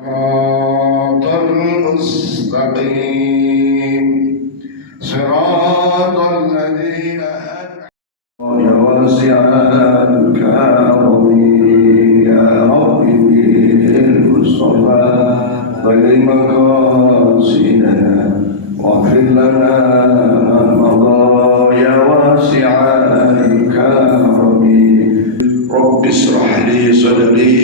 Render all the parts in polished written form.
صراط المستقيم صراط الذين أنعمت يا واسع الكرم يا رب بالمصطفى بلغ مقاصدنا واغفر لنا ما مضى يا واسع الكرم رب اشرح لي صدري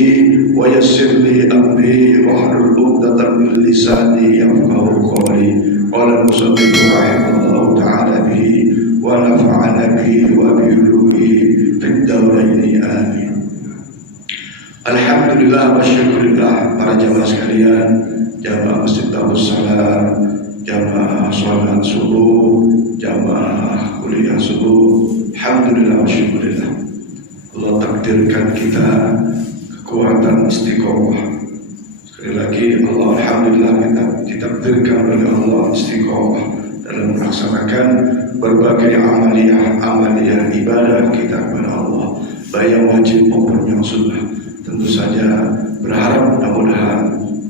ويسر لي أمري واحلل عقدة من لساني يفقهوا قولي قال المصنف رحمه الله تعالى به ونفعنا به وبعلومه في الدارين آمين. Alhamdulillah wa syukurillah para jamaah sekalian, jamaah Masjid Darussalam, jamaah sholat subuh, jamaah kuliah subuh. Alhamdulillah wa syukurillah, Allah takdirkan kita kekuatan istiqomah. Sekali lagi Allah alhamdulillah kita ditakdirkan oleh Allah istiqomah dalam melaksanakan berbagai amaliyah ibadah kita kepada Allah, baik yang wajib maupun yang sunnah. Tentu saja berharap mudah-mudahan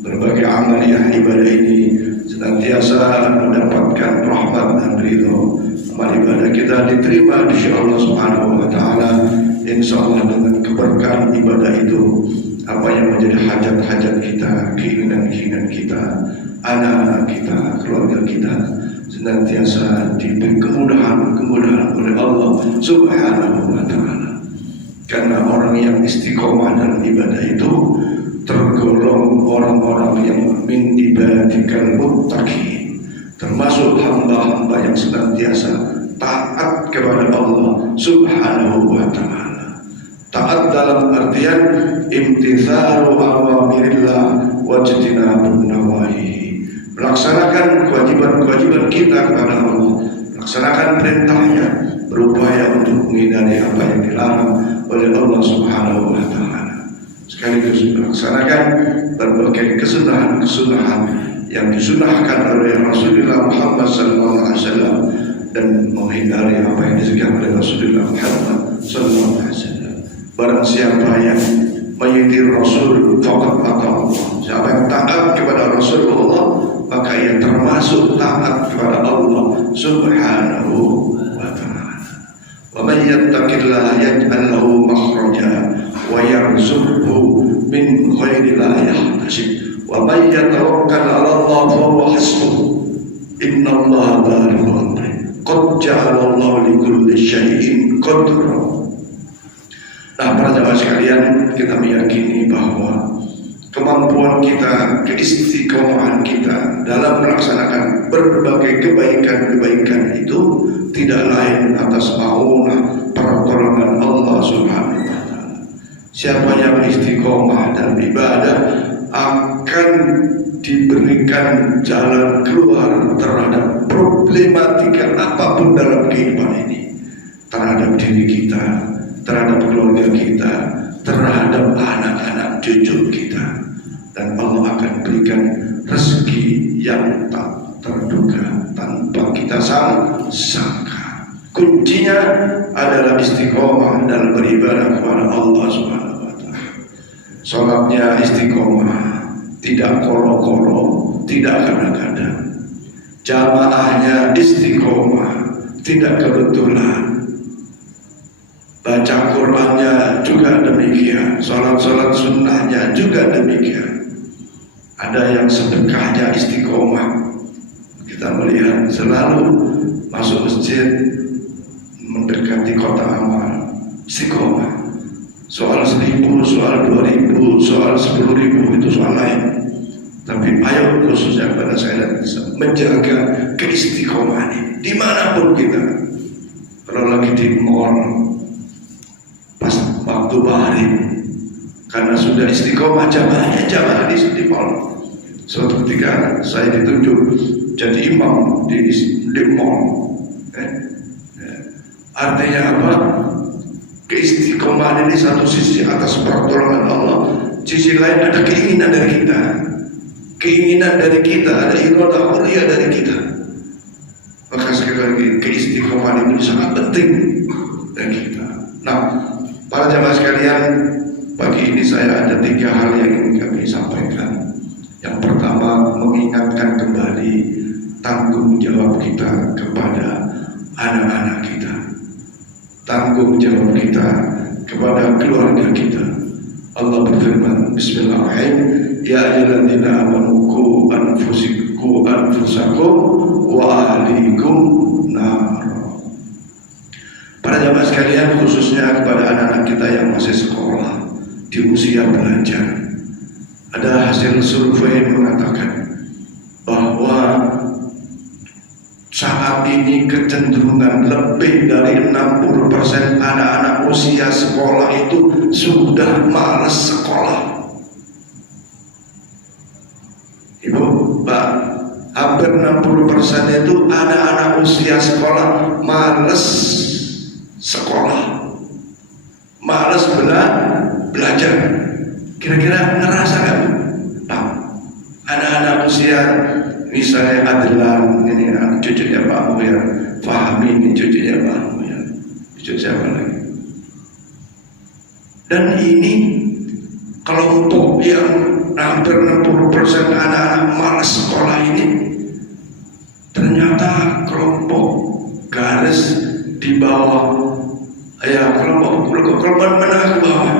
berbagai amaliyah ibadah ini senantiasa mendapatkan rahmat dan ridho. Amal ibadah kita diterima di sisi Allah Subhanahu wa taala. Insyaallah dengan keberkahan ibadah itu, apa yang menjadi hajat-hajat kita, keinginan-keinginan kita, anak-anak kita, keluarga kita senantiasa diberi kemudahan oleh Allah Subhanahu wa taala. Karena orang yang istiqomah dalam ibadah itu tergolong orang-orang yang min ibadikal muttaqin, termasuk hamba-hamba yang senantiasa taat kepada Allah Subhanahu wa taala. Taat dalam artian imtithalu awamirillah wajtinabun nawahihi, melaksanakan kewajiban-kewajiban kita kepada Allah, melaksanakan perintahnya, berupaya untuk menghindari apa yang dilarang oleh Allah Subhanahu wa taala, sekaligus melaksanakan berbagai kesunahan-kesunahan yang disunahkan oleh Rasulullah Muhammad sallallahu alaihi wasallam dan menghindari apa yang disegah oleh Rasulullah Muhammad sallallahu alaihi wasallam. Barang siapa yang mengikuti Rasul faqad ata Allah, siapa yang taat kepada Rasulullah maka ia termasuk taat kepada Allah Subhanahu wa taala. Wa man yattaqillaha yaj'al lahu makhraja wa yarzuqhu min ghairi la yahtasib wa man yatawakkal 'ala Allah fa huwa hasbuh innallaha balighu amri qad ja'ala Allahu likulli syai'in qadra. Nah, para jamaah sekalian, kita meyakini bahwa kemampuan kita, keistiqomahan kita dalam melaksanakan berbagai kebaikan-kebaikan itu tidak lain atas ma'unah pertolongan Allah Subhanahu wa taala. Siapa yang istiqomah dalam ibadah akan diberikan jalan keluar terhadap problematika apapun dalam kehidupan ini, terhadap diri kita, terhadap keluarga kita, terhadap anak-anak cucu kita, dan Allah akan berikan rezeki yang tak terduga tanpa kita sangka. Kuncinya adalah istiqomah dalam beribadah kepada Allah Subhanahu wa taala. Salatnya istiqomah, tidak koro-koro, tidak kadang-kadang. Jamaahnya istiqomah, tidak kebetulan. Baca Qur'annya juga demikian, salat-salat sunnahnya juga demikian. Ada yang sedekahnya istiqomah. Kita melihat selalu masuk masjid mendekati kota amal, istiqomah. Soal 1000, soal 2000, soal 10.000 itu soal lain. Tapi ayo khususnya pada saya dan bisa menjaga keistiqomahan ini dimanapun kita. Kalau lagi di mall pas waktu maghrib, karena sudah istiqomah jamaah di mall. Suatu ketika saya ditunjuk jadi imam di mall. Artinya apa? Keistiqomahan ini satu sisi atas pertolongan Allah, sisi lain ada keinginan dari kita. Keinginan dari kita, ada iradah mulia dari kita. Maka sekali lagi keistiqomahan ini sangat penting bagi kita. Nah, para jamaah sekalian, pagi ini saya ada 3 hal yang ingin kami sampaikan. mengingatkan kembali tanggung jawab kita kepada anak-anak kita, tanggung jawab kita kepada keluarga kita. Allah berfirman, Bismillahirrahmanirrahim, Ya ayyuhalladzina amanu qu anfusakum wa ahlikum nar. Para jamaah sekalian, khususnya kepada anak-anak kita yang masih sekolah di usia belajar, ada hasil survei mengatakan bahwa saat ini kecenderungan lebih dari 60% anak-anak usia sekolah itu sudah malas sekolah. Ibu, Pak, hampir 60% itu anak-anak usia sekolah malas sekolah, malas belajar. Kira-kira ngerasa nggak, Pak? Anak-anak usia misalnya Adlan, ini cucunya Pak Muhyar, Fahmi ini cucunya Pak Muhyar, cucu siapa lagi? Dan ini kelompok yang hampir 60% anak-anak malas sekolah ini ternyata kelompok garis di bawah, ya kelompok menengah ke bawah,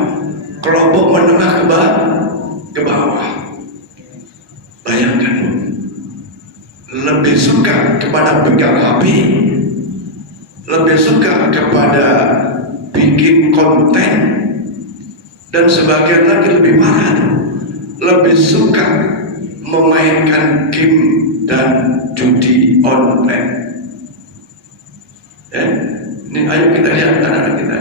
kelompok menengah ke bawah. Bayangkan, lebih suka kepada pegang HP, lebih suka kepada bikin konten, dan sebagian lagi lebih parah, lebih suka memainkan game dan judi online. Ini ayo kita lihat anak-anak kita.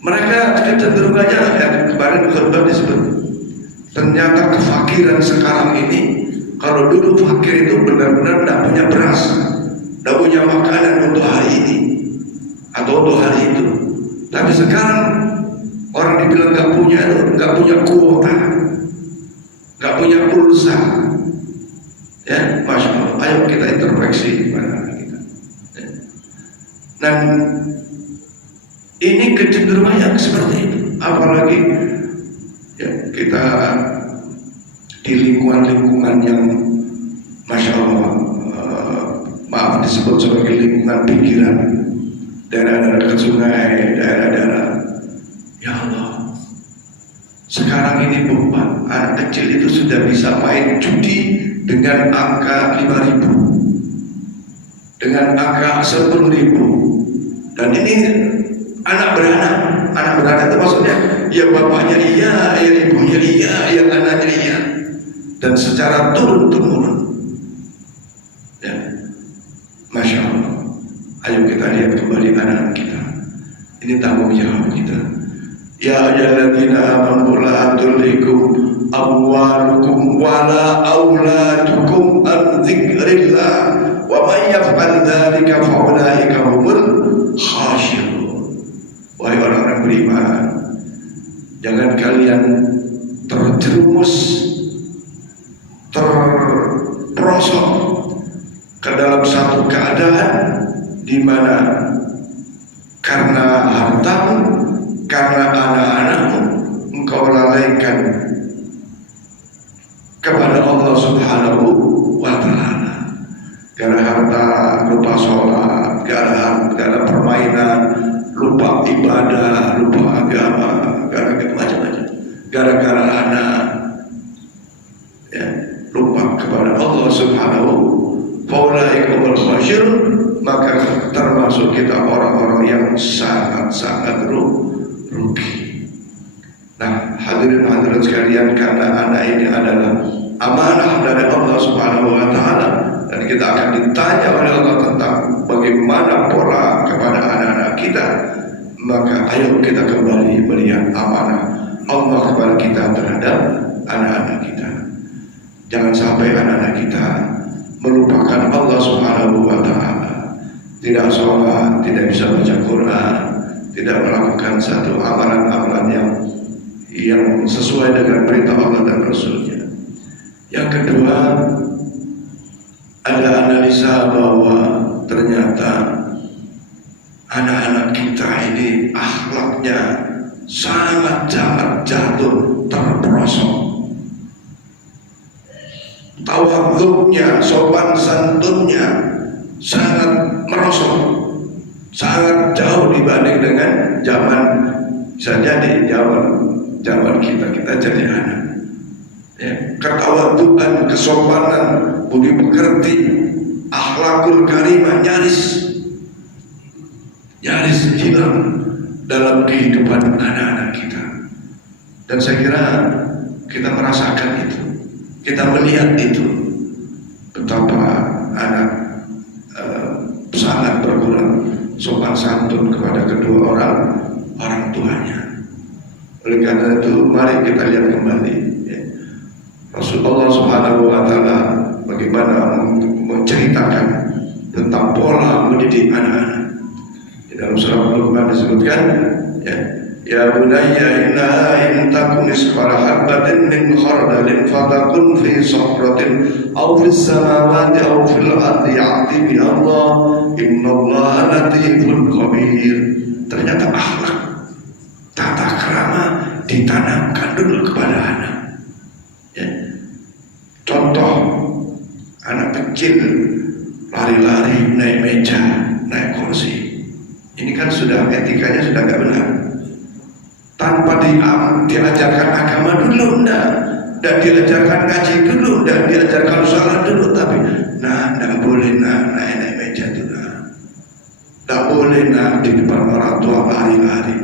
Mereka kecenderungannya, kemarin khutbah disebut, ternyata kefakiran sekarang ini, kalau dulu fakir itu benar-benar tidak punya beras, tidak punya makanan untuk hari ini atau untuk hari itu. Tapi sekarang orang dibilang nggak punya kuota, nggak punya pulsa. Ya, Masya Allah. Ayo kita introspeksi pada kita. Dan ini kecenderungannya seperti itu. Apalagi ya, kita di lingkungan yang Masya Allah, maaf disebut sebagai lingkungan pikiran, daerah-daerah dekat sungai, daerah-daerah, ya Allah, sekarang ini Bapak, anak kecil itu sudah bisa main judi dengan angka 5.000, dengan angka 10.000, dan ini anak beranak itu maksudnya ya bapaknya iya, ya ibunya iya, ya anaknya iya, dan secara turun-temurun. Ya, Masya Allah. Ayo kita lihat kembali anak kita. Ini tanggung jawab kita. Ya ayyuhalladzina amanu la tulhikum amwalukum wala auladukum an dzikrillah wa may yaf'al dzalika fa ulaika humul khasirun. Wahai orang-orang beriman, jangan kalian terjerumus, terperosok ke dalam satu keadaan di mana karena hartamu, karena anak-anakmu, engkau lalaikan kepada Allah Subhanahu wa Ta'ala. Gara harta lupa sholat, gara permainan, lupa ibadah, lupa agama, gara-gara macam-macam, gara-gara anak, ya, lupa kepada Allah Subhanahu wa Ta'ala, maka termasuk kita orang-orang yang sangat-sangat rugi. Nah, hadirin-hadirin sekalian, karena anak ini adalah amanah dari Allah Subhanahu wa Ta'ala, dan kita akan ditanya oleh Allah tentang bagaimana pola kepada anak-anak kita, maka ayo kita kembali melihat amanah Allah kepada kita terhadap anak-anak kita. Jangan sampai anak-anak kita melupakan Allah Subhanahu wa Ta'ala, tidak sholat, tidak bisa baca Quran, tidak melakukan satu amalan-amalan yang sesuai dengan perintah Allah dan Rasulnya. Yang kedua, ada analisa bahwa ternyata anak-anak kita ini akhlaknya sangat jatuh, terperosok. ta'adubnya, sopan santunnya sangat merosot, sangat jauh dibanding dengan zaman, bisa jadi zaman kita jadi anak. Ya, ketawaduan, kesopanan, budi pekerti, akhlakul karimah nyaris hilang dalam kehidupan anak-anak kita. Dan saya kira kita merasakan itu, kita melihat itu, betapa anak sangat berkurang sopan santun kepada kedua orang tuanya. Oleh karena itu mari kita lihat kembali ya, Rasulullah Subhanahu wa Ta'ala bagaimana menceritakan tentang pola mendidik anak-anak. Di dalam surah Luqman disebutkan ya bunayya innaha in takun misqala habatin min khardalin fatakun fi sakhratin aw fis samawati aw fil ardi ya'ti bi Allah innallaha latifun khabir. Ternyata akhlak, tata krama ditanamkan dulu kepada anak ya. Contoh anak kecil lari-lari naik meja, naik kursi, ini kan sudah etikanya sudah gak benar. Tanpa diajarkan agama dulu, dan diajarkan ngaji dulu, dan diajarkan sholat dulu, tapi tidak boleh naik meja itu, tidak boleh di depan orang tua lari-lari,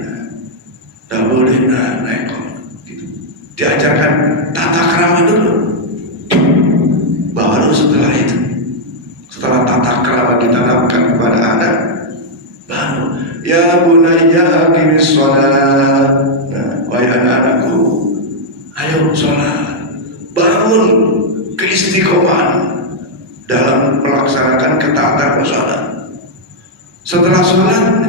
tidak boleh naik gitu. Diajarkan tata krama dulu, baru setelah itu, setelah tata krama ditanamkan kepada anak, baru ya bunayya aqimis shalah. Wahai anak-anakku, ayo sholat, bangun keistiqomahan dalam melaksanakan ketaatan sholat. Setelah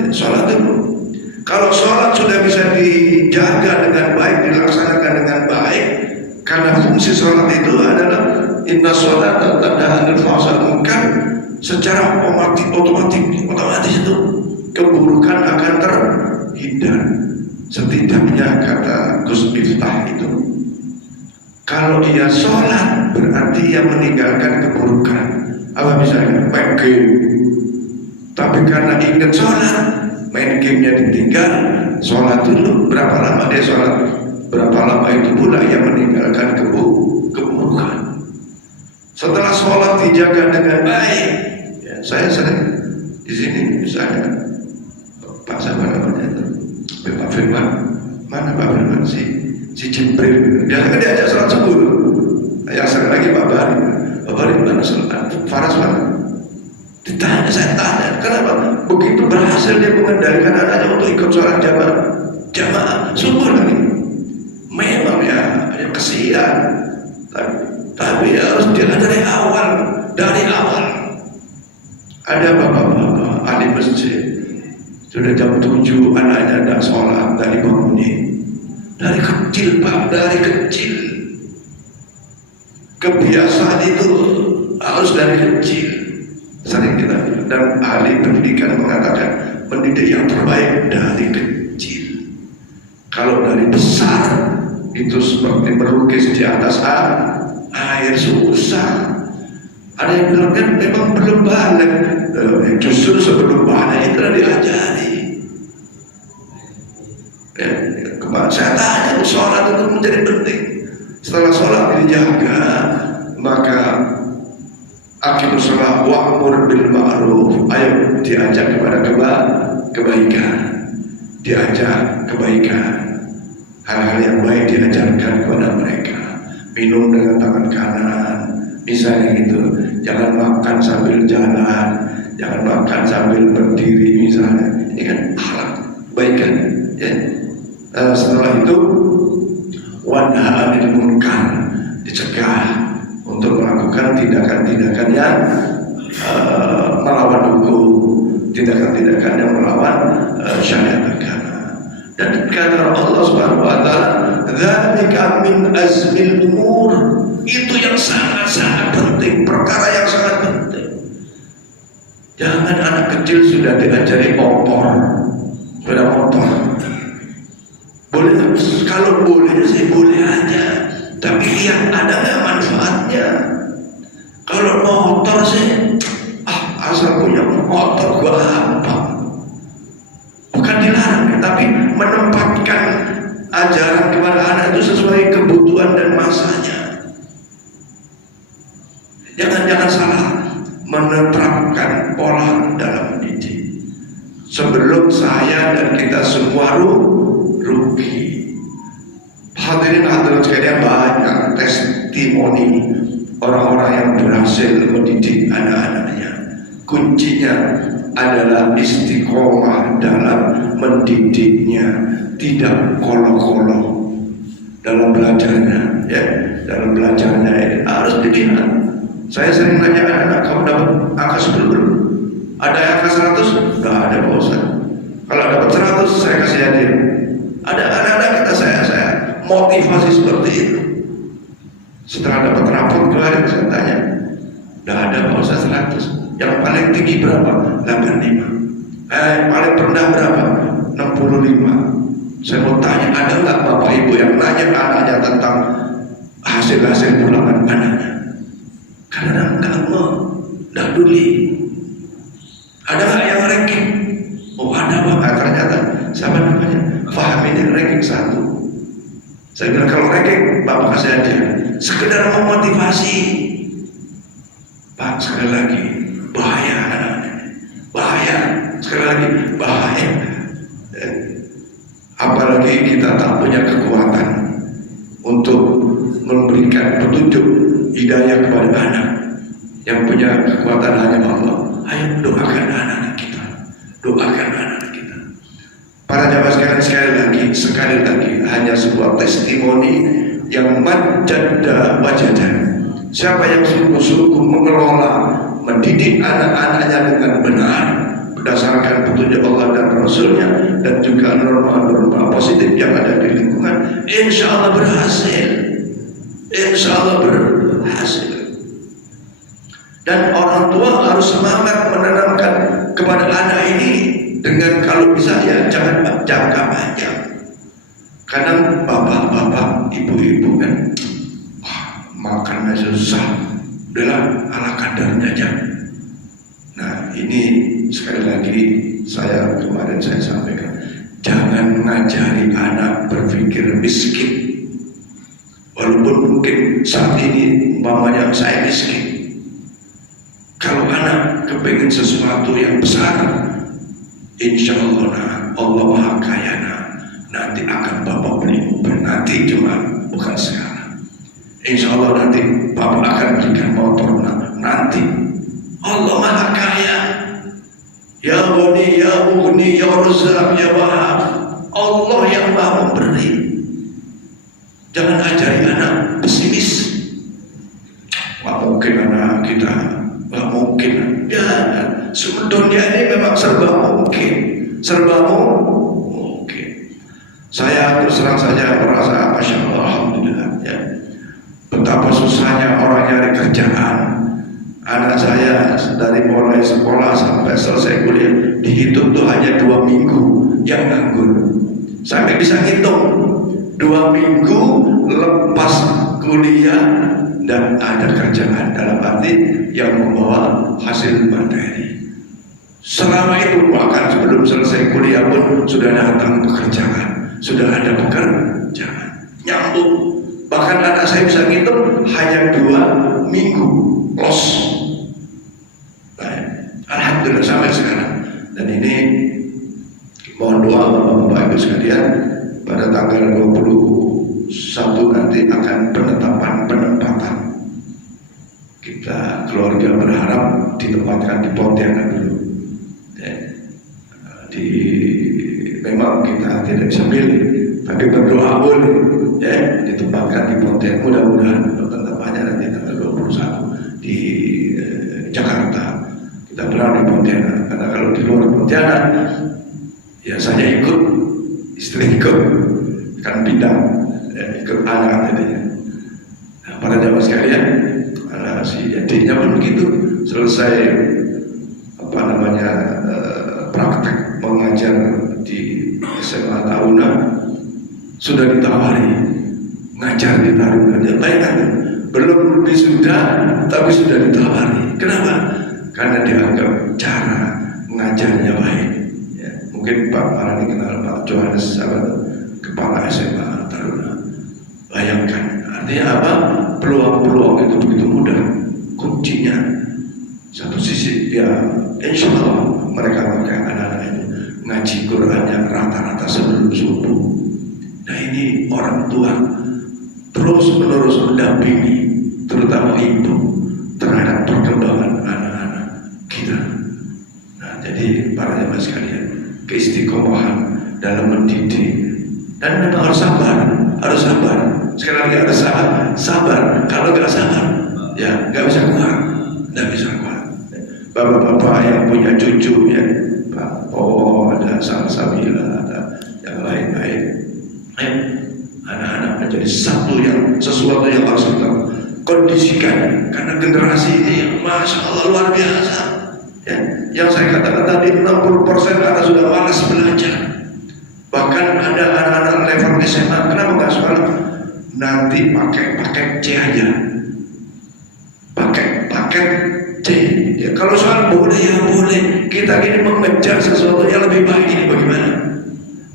sholat dulu. Kalau sholat sudah bisa dijaga dengan baik, dilaksanakan dengan baik, karena fungsi sholat itu adalah inna sholata tanha 'anil fahsya'i wal munkar, secara otomatis itu keburukan akan terhindar. Setidaknya kata Gus Miftah itu, kalau dia sholat berarti ia meninggalkan keburukan. Apa misalnya main game, tapi karena ingat sholat, main gamenya ditinggal, sholat dulu. Berapa lama dia sholat, berapa lama itu pula ia meninggalkan keburukan. Setelah sholat dijaga dengan baik ya, saya sering di sini misalnya Pak siapa namanya itu, Pak Firman, mana Pak Firman si Jibril, dia kan diajak sholat subuh. Yang sering lagi Pak Bari mana sholat, Faras mana? Ditanya, saya tanya, kenapa begitu berhasil dia mengendalikan anaknya untuk ikut sholat jamaah subuh lagi? Memang ya kesian, tapi harus jalan dari awal. Ada bapak-bapak ahli masjid, sudah jam 7 anaknya tidak sholat, dari bangunin. Dari kecil Pak, dari kecil. Kebiasaan itu harus dari kecil. Sering kita, dan ahli pendidikan mengatakan mendidik yang terbaik dari kecil. Kalau dari besar itu seperti melukis di atas air, susah. Ada yang bilang kan memang belum balik, justru sebelum balik itu sudah diajari. Ya, saya tanya, sholat itu menjadi penting. Setelah sholat dijaga, maka akhir sholat wa'mur bil ma'ruf, ayo diajak kepada kebaikan, diajak kebaikan, hal-hal yang baik diajarkan kepada mereka. Minum dengan tangan kanan, misalnya gitu. Jangan makan sambil jalan, jangan makan sambil berdiri misalnya. Ini kan akhlak kebaikan ya. Setelah itu wanha 'anil munkar, dicegah untuk melakukan tindakan-tindakan yang melawan hukum, tindakan-tindakan yang melawan syariat agama. Dan kata Allah Subhanahu wa Ta'ala, dzalika min azmil umur, itu yang sangat-sangat penting, perkara yang sangat penting. Jangan anak kecil sudah diajari sepeda motor. Boleh, kalau boleh sih boleh aja, tapi lihat ada nggak manfaatnya. motor sih? Asal punya motor gua apa? Bukan dilarang, tapi menempatkan ajaran kepada anak itu sesuai kebutuhan dan masanya. Jangan salah menerapkan pola dalam mendidik. Sebelum saya dan kita semua rugi. Hadirin hadirat sekalian, banyak testimoni orang-orang yang berhasil mendidik anak-anaknya. Kuncinya adalah istiqomah dalam mendidiknya, tidak kolok-kolok dalam belajarnya. Ya, dalam belajarnya ini harus dilihat. Saya sering nanya anak-anak, kamu dapat angka 10 belum? Ada angka 100? Nggak ada, Pak Ustaz. Kalau dapat 100 saya kasih hadiah. Ada anak-anak kita saya motivasi seperti itu. Setelah dapat rapot kemarin saya tanya, nggak ada, Pak Ustaz, 100. Yang paling tinggi berapa? 85. Paling rendah berapa? 65. Saya mau tanya, ada nggak Bapak Ibu yang nanya anaknya tentang hasil-hasil pulangan anaknya? Karena nggak mau, nggak peduli. Ada nggak yang ranking? Oh ada, Pak. Ternyata siapa namanya? Faham ini ranking 1. Saya bilang kalau ranking Bapak kasih aja. Sekedar memotivasi. Pak, sekali lagi bahaya anak-anak. Bahaya. Sekali lagi bahaya. Apalagi kita tak punya kekuatan untuk memberikan petunjuk hidayah kepada anak. Yang punya kekuatan hanya Allah. Ayo doakan anak-anak kita. Doakan anak-anak kita. Para jamaah sekalian, sekali lagi hanya sebuah testimoni yang majada wajadah. Siapa yang sungguh-sungguh mengelola, mendidik anak-anaknya dengan benar berdasarkan petunjuk Allah dan Rasulnya, dan juga norma-norma positif yang ada di lingkungan, insya Allah berhasil. Insya Allah berhasil. Dan orang tua harus semangat menanamkan kepada anak ini dengan kalau bisa ya jangan jangka panjang. Kadang bapak-bapak, ibu-ibu kan makannya susah, udahlah ala kadarnya aja. Nah ini sekali lagi kemarin saya sampaikan, jangan ngajari anak berpikir miskin. Walaupun mungkin saat ini umpamanya saya miskin, kalau anak kepingin sesuatu yang besar, insya Allah Allah Maha Kaya, nanti akan Bapak beli mobil, nanti cuma bukan sekarang. Insya Allah nanti Bapak akan berikan motor, nanti Allah Maha Kaya. Ya Bani, Ya Mughni, Ya Razzaq, Ya Wahhab, Allah yang Maha Memberi. Jangan ajari anak pesimis. Gak mungkin anak kita, gak mungkin. Ya, dunia ini memang serba mungkin, serba mungkin. Saya terus terang saja merasa, masya Allah, alhamdulillah, ya. Betapa susahnya orang nyari kerjaan. Anak saya dari mulai sekolah sampai selesai kuliah dihitung tuh hanya 2 minggu yang nganggur. Sampai bisa hitung 2 minggu lepas kuliah dan ada kerjaan, dalam arti yang membawa hasil materi. Selama itu bahkan sebelum selesai kuliah pun sudah datang pekerjaan, sudah ada pekerjaan, nyambung. Bahkan anak saya bisa ngitung hanya 2 minggu los. Alhamdulillah sampai sekarang. Dan ini mohon doa Bapak Ibu sekalian, pada tanggal 21 nanti akan penempatan. Kita keluarga berharap ditempatkan di Pontianak dulu. Ya. Memang kita tidak bisa milih, tapi berdoa boleh. Ya, ditempatkan di Pontianak. Mudah-mudahan penetapannya nanti tanggal 21 di Jakarta. Kita berada di Pontianak, karena kalau di luar Pontianak ya saya ikut, istri ikut, kan bidang, ikut anak tadinya. Nah, para jamaah sekalian, si adiknya pun begitu, selesai praktek mengajar di SMA Tahunan, sudah ditawari ngajar di Taruna. Dia bayangkan belum wisuda tapi sudah ditawari. Kenapa? Karena dianggap cara mengajarnya baik. Ya, mungkin Pak Marani kenal Pak Johannes, kepala SMA Taruna. Bayangkan, artinya apa? Peluang-peluang itu begitu mudah. Kuncinya satu sisi ya, insya Allah mereka anak-anak itu ngaji Qurannya rata-rata sebelum subuh. Nah ini orang tua terus menerus mendampingi, terutama ibu, terhadap perkembangan anak-anak kita. Nah jadi para jemaah sekalian, keistiqomahan dalam mendidik dan memang harus sabar, harus sabar. Sekali lagi harus sabar. Kalau nggak sabar, ya nggak bisa kuat, nggak bisa kuat. Bapak-bapak yang punya cucu ya, Pak ada Salsabila, ada yang lain-lain. Anak-anak menjadi sesuatu yang harus kita kondisikan, karena generasi ini masya Allah luar biasa. Ya, yang saya katakan tadi 60% karena sudah malas belajar. Bahkan ada anak-anak level SMA, kenapa nggak sekolah? Nanti pakai paket C aja, paket C. Ya, kalau soal boleh ya boleh. Kita ini mengejar sesuatu yang lebih baik ini bagaimana?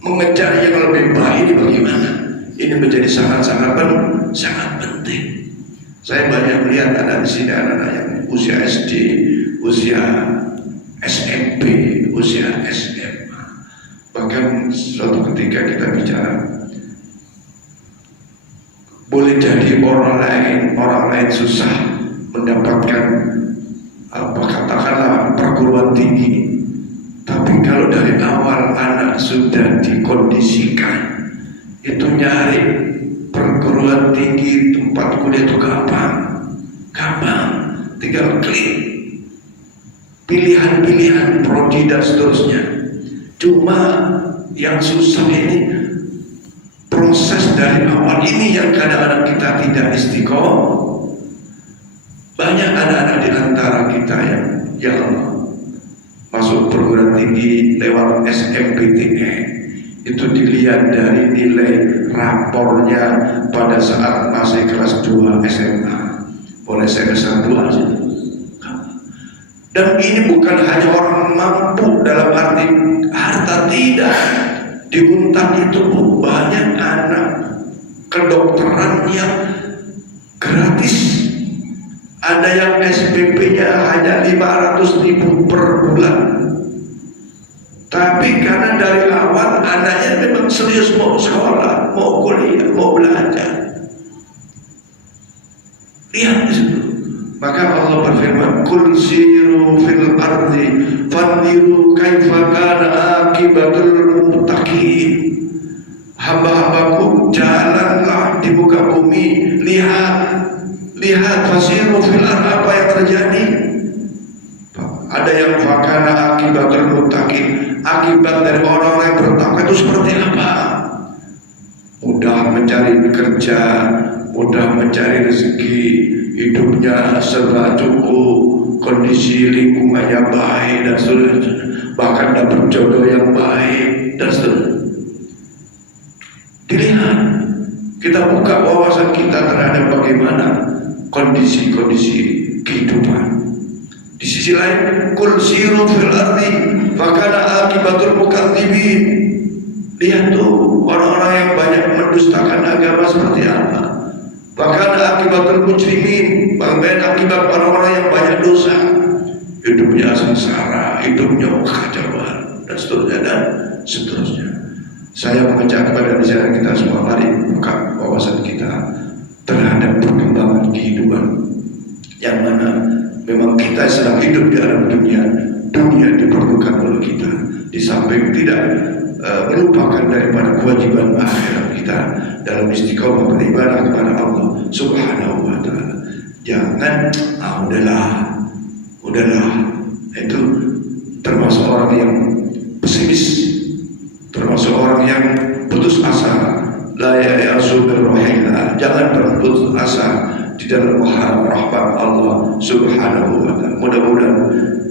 Mengejar yang lebih baik ini bagaimana? Ini menjadi sangat penting. Saya banyak melihat ada di sini anak-anak yang usia SD, usia SMP, usia SMA. Bahkan suatu ketika kita bicara, boleh jadi orang lain susah mendapatkan katakanlah perguruan tinggi, tapi kalau dari awal anak sudah dikondisikan, itu nyari perguruan tinggi, tempat kuliah itu gampang, tinggal klik pilihan prodi dan seterusnya. Cuma yang susah ini proses dari awal ini yang kadang-kadang kita tidak istiqomah. Banyak anak-anak di antara kita yang masuk perguruan tinggi lewat SMPTN, itu dilihat dari nilai rapornya pada saat masih kelas 2 SMA, boleh saya kesan 2 aja. Dan ini bukan hanya orang mampu dalam arti harta, tidak. Di Untan itu banyak anak kedokteran yang gratis. Ada yang SPP-nya hanya 500.000 per bulan. Tapi karena dari awal anaknya memang serius mau sekolah, mau kuliah, mau belajar. Lihat di situ. Maka Allah berfirman, "Qul siru fil ardi fanziru kaifa kana akibatul muttaqin." Hamba-hambaku, jalanlah di muka bumi, lihat fasiru fil ardi, apa yang terjadi. Ada yang fakana akibatul muttaqin, akibat dari orang yang bertakwa itu seperti apa? Mudah mencari kerja, mudah mencari rezeki, hidupnya serba cukup, kondisi lingkungannya baik dan seterusnya, bahkan dapat jodoh yang baik dan seterusnya. Dilihat, kita buka wawasan kita terhadap bagaimana kondisi-kondisi kehidupan. Di sisi lain, kul siru fil ardi fakana akibatul mukadzibin. Lihat tuh orang-orang yang banyak mendustakan agama seperti apa. Bahkan akibatul mujrimin, bahkan akibat orang-orang yang banyak dosa, hidupnya sengsara, hidupnya kekacauan dan seterusnya. Saya mengajak kepada kita semua, mari buka wawasan kita terhadap perkembangan kehidupan yang mana memang kita sedang hidup di alam dunia diperlukan oleh kita, di samping tidak melupakan daripada kewajiban akhirat kita dalam istiqomah beribadah kepada Allah Subhanahu wa ta'ala. Jangan udahlah, itu termasuk orang yang pesimis, termasuk orang yang putus asa. La ya'asu birrahillah, jangan berputus asa di dalam rahmat Allah Subhanahu wa ta'ala. Mudah-mudahan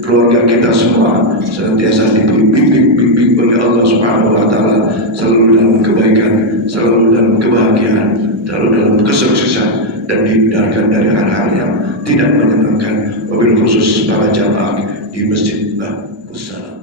keluarga kita semua senantiasa dibimbing oleh Allah Subhanahu wa ta'ala, selalu dalam kebaikan, selalu dalam kebahagiaan, selalu dalam kesuksesan dan dihindarkan dari hal-hal yang tidak menyenangkan, wabil khusus para jamaah di Masjid Bab Salam.